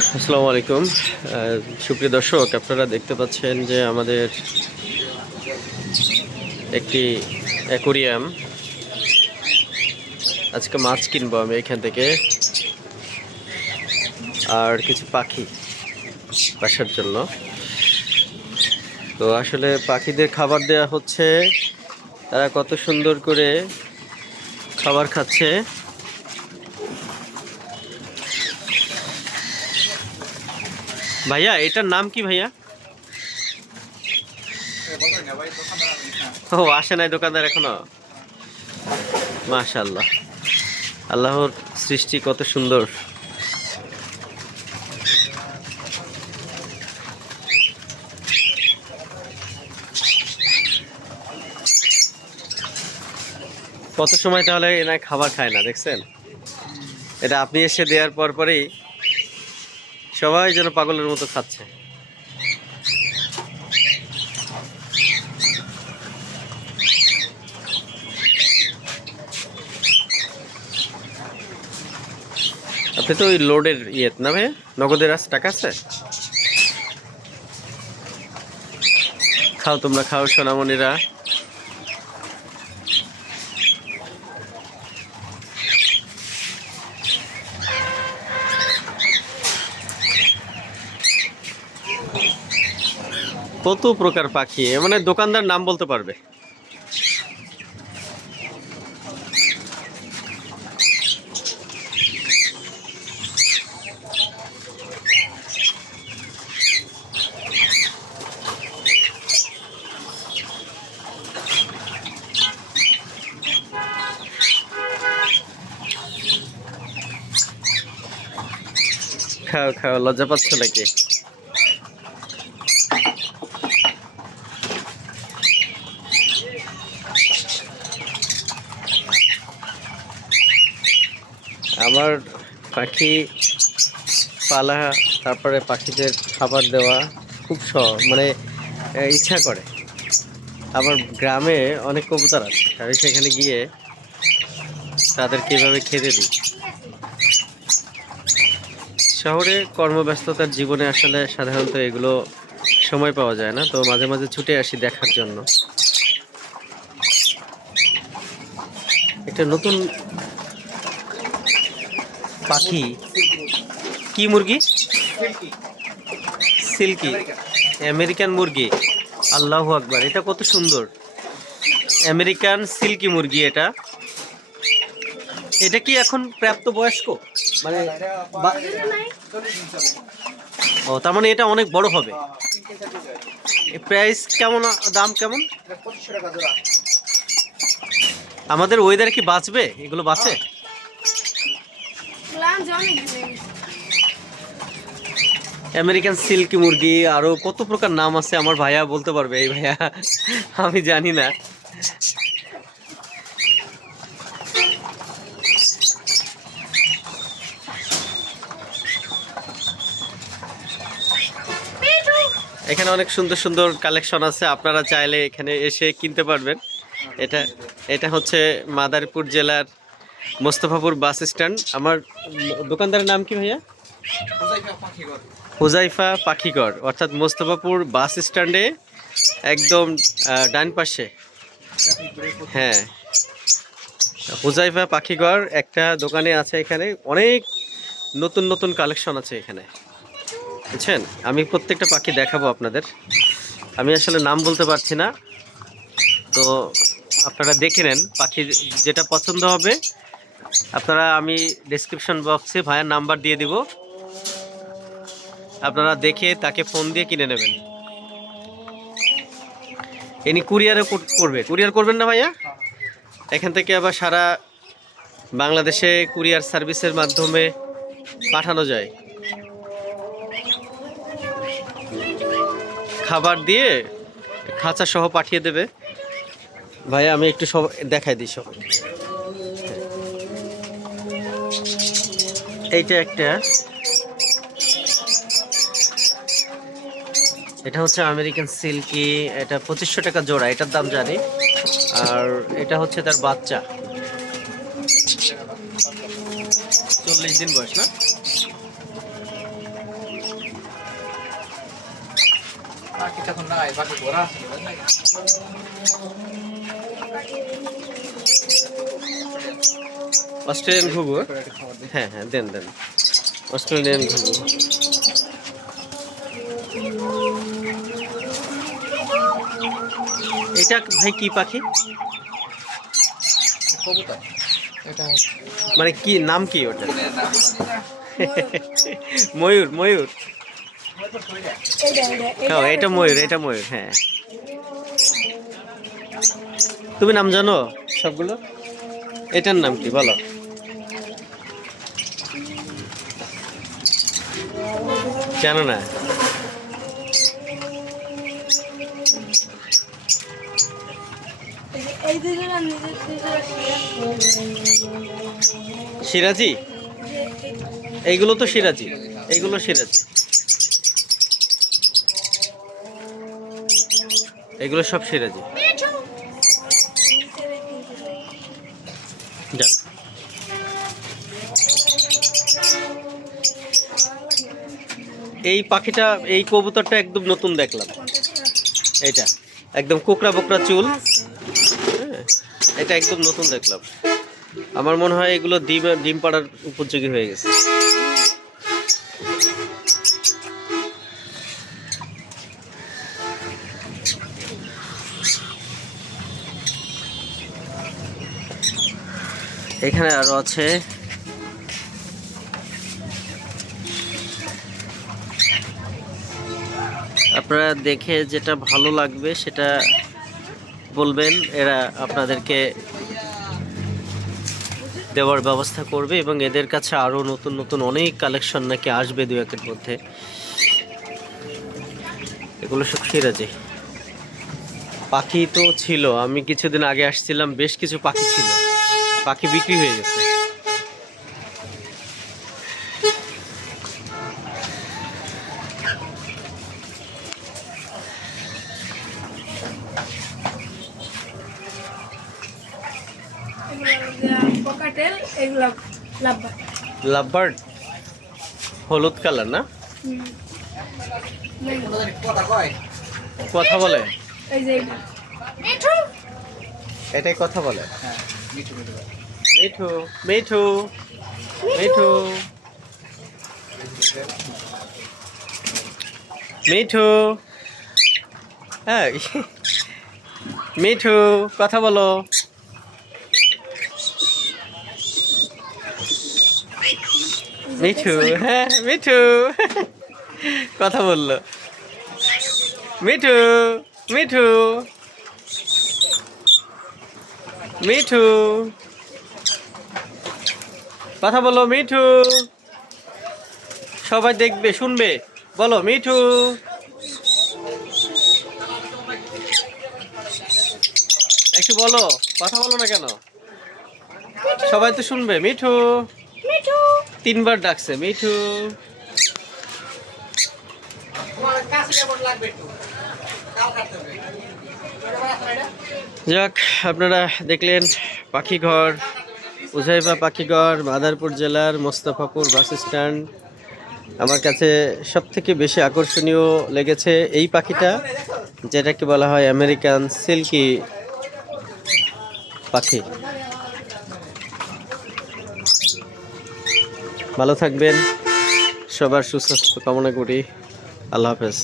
আসসালামু আলাইকুম। সুপ্রিয় দর্শক, আপনারা দেখতে পাচ্ছেন যে আমাদের একটি অ্যাকোরিয়াম। আজকে মাছ কিনবো আমি এখান থেকে, আর কিছু পাখি বাসার জন্য। তো আসলে পাখিদের খাবার দেয়া হচ্ছে, তারা কত সুন্দর করে খাবার খাচ্ছে। ভাইয়া, এটার নাম কি ভাইয়া? ও, আসে নাই দোকানদার এখনো? মাশাআল্লাহ, আল্লাহর সৃষ্টি কত সুন্দর। কত সময় তাহলে এনায় খাবার খায় না, দেখছেন? এটা আপনি এসে দেওয়ার পর পরেই সবাই যেন পাগলের মতো খাচ্ছে। আপনি তো ওই লোডের না ভাইয়া? নগদের টাকা আছে? খাও, তোমরা খাও সোনামণিরা। কত প্রকার পাখি, মানে দোকানদার নাম বলতে পারবে। খাও খাও, লজ্জা পাচ্ছ নাকি? আমার পাখি পালা, তারপরে পাখিদের খাবার দেওয়া খুব মানে ইচ্ছা করে। আমার গ্রামে অনেক কবুতর আছে, আমি সেখানে গিয়ে তাদেরকে এভাবে খেতে দিই। শহরে কর্মব্যস্ততার জীবনে আসলে সাধারণত এগুলো সময় পাওয়া যায় না, তো মাঝে মাঝে ছুটে আসি দেখার জন্য। একটা নতুন পাখি, কি মুরগি? সিল্কি, আমেরিকান মুরগি। আল্লাহু আকবার, এটা কত সুন্দর! আমেরিকান সিল্কি মুরগি এটা। এটা কি এখন প্রাপ্ত বয়স্ক, মানে ও, তার মানে এটা অনেক বড় হবে। প্রাইস কেমন, দাম কেমন? আমাদের ওয়েদারে কি বাঁচবে? এগুলো বাঁচে? আমেরিকান সিল্কি মুরগি, আরো কত প্রকার নাম আছে, আমার ভাইয়া বলতে পারবে। এই ভাইয়া, আমি জানি না। এখানে অনেক সুন্দর সুন্দর কালেকশন আছে, আপনারা চাইলে এখানে এসে কিনতে পারবেন। এটা এটা হচ্ছে মাদারীপুর জেলার মোস্তফাপুর বাস স্ট্যান্ড। আমার দোকানদারের নাম কি ভাইয়া? হুজাইফা পাখিঘর, অর্থাৎ মোস্তফাপুর বাস স্ট্যান্ডে একদম ডান পাশে। হ্যাঁ, হুজাইফা পাখিঘর একটা দোকানে আছে। এখানে অনেক নতুন নতুন কালেকশন আছে এখানে, বুঝছেন? আমি প্রত্যেকটা পাখি দেখাবো আপনাদের। আমি আসলে নাম বলতে পারছি না, তো আপনারা দেখে নেন। পাখি যেটা পছন্দ হবে আপনারা, আমি ডেসক্রিপশন বক্সে ভাইয়ের নাম্বার দিয়ে দিব, আপনারা দেখে তাকে ফোন দিয়ে কিনে নেবেন। ইনি কুরিয়ারও করবে। কুরিয়ার করবেন না ভাইয়া? এখান থেকে আবার সারা বাংলাদেশে কুরিয়ার সার্ভিসের মাধ্যমে পাঠানো যায়। খাবার দিয়ে খাঁচা সহ পাঠিয়ে দেবে। ভাইয়া, আমি একটু সব দেখাই দিই সব। এইটা একটা, এটা হচ্ছে আমেরিকান সিল্কি। এটা 2500 টাকা জোড়া, এটার দাম জানি। আর এটা হচ্ছে তার বাচ্চা, 40 দিন বয়স না? অস্ট্রেলিয়ান ঘুঘু। হ্যাঁ হ্যাঁ, দেন দেন অস্ট্রেলিয়ান ঘুঘু। এটা ভাই কি পাখি? মানে কি নাম কি ওটা? ময়ূর, ময়ূর। হ্যাঁ এটা ময়ূর, এটা ময়ূর। হ্যাঁ, তুমি নাম জানো সবগুলো? এটার নাম কি বলো? জানো না? সিরাজি? এইগুলো তো সিরাজি, এইগুলো সিরাজি, এগুলো সব সিরাজি। যাক, এই পাখিটা, এই কবুতরটা একদম নতুন দেখলাম। এইটা একদম কোকড়া বোকড়া চুল। হ্যাঁ, এটা একদম নতুন দেখলাম। আমার মনে হয় এগুলো ডিম ডিম পাড়ার উপযোগী হয়ে গেছে। এখানে আরো আছে। আপনারা দেখে যেটা ভালো লাগবে সেটা বলবেন, এরা আপনাদেরকে দেওয়ার ব্যবস্থা করবে। এবং এদের কাছে আরো নতুন নতুন অনেক কালেকশন নাকি আসবে দু একের মধ্যে। এগুলো সব সিরাজি পাখি তো ছিল, আমি কিছুদিন আগে আসছিলাম, বেশ কিছু পাখি ছিল, পাখি বিক্রি হয়ে গেছে। লাভবার্ড হলুদ কালার না? কথা বলে? এটাই কথা বলে। মিঠু, মিঠু, মিঠু, মিঠু। হ্যাঁ, মিঠু কথা বলো। মিঠু, হ্যাঁ মিঠু কথা বললো। মিঠু, মিঠু, মিঠু কথা বলো। মিঠু, সবাই দেখবে শুনবে, বলো মিঠু। একটু বলো, কথা বলো না কেন? সবাই তো শুনবে। মিঠু, মিঠু তিনবার ডাকছে মিঠু। যাক, আপনারা দেখলেন পাখিঘর, উজাইবা পাখিঘর, মাদারপুর জেলার মোস্তফাপুর বাস স্ট্যান্ড। আমার কাছে সব থেকে বেশি আকর্ষণীয় লেগেছে এই পাখিটা, যেটাকে বলা হয় আমেরিকান সিল্কি পাখি। ভালো থাকবেন, সবার সুস্বাস্থ্য কামনা করি। আল্লাহ হাফেজ।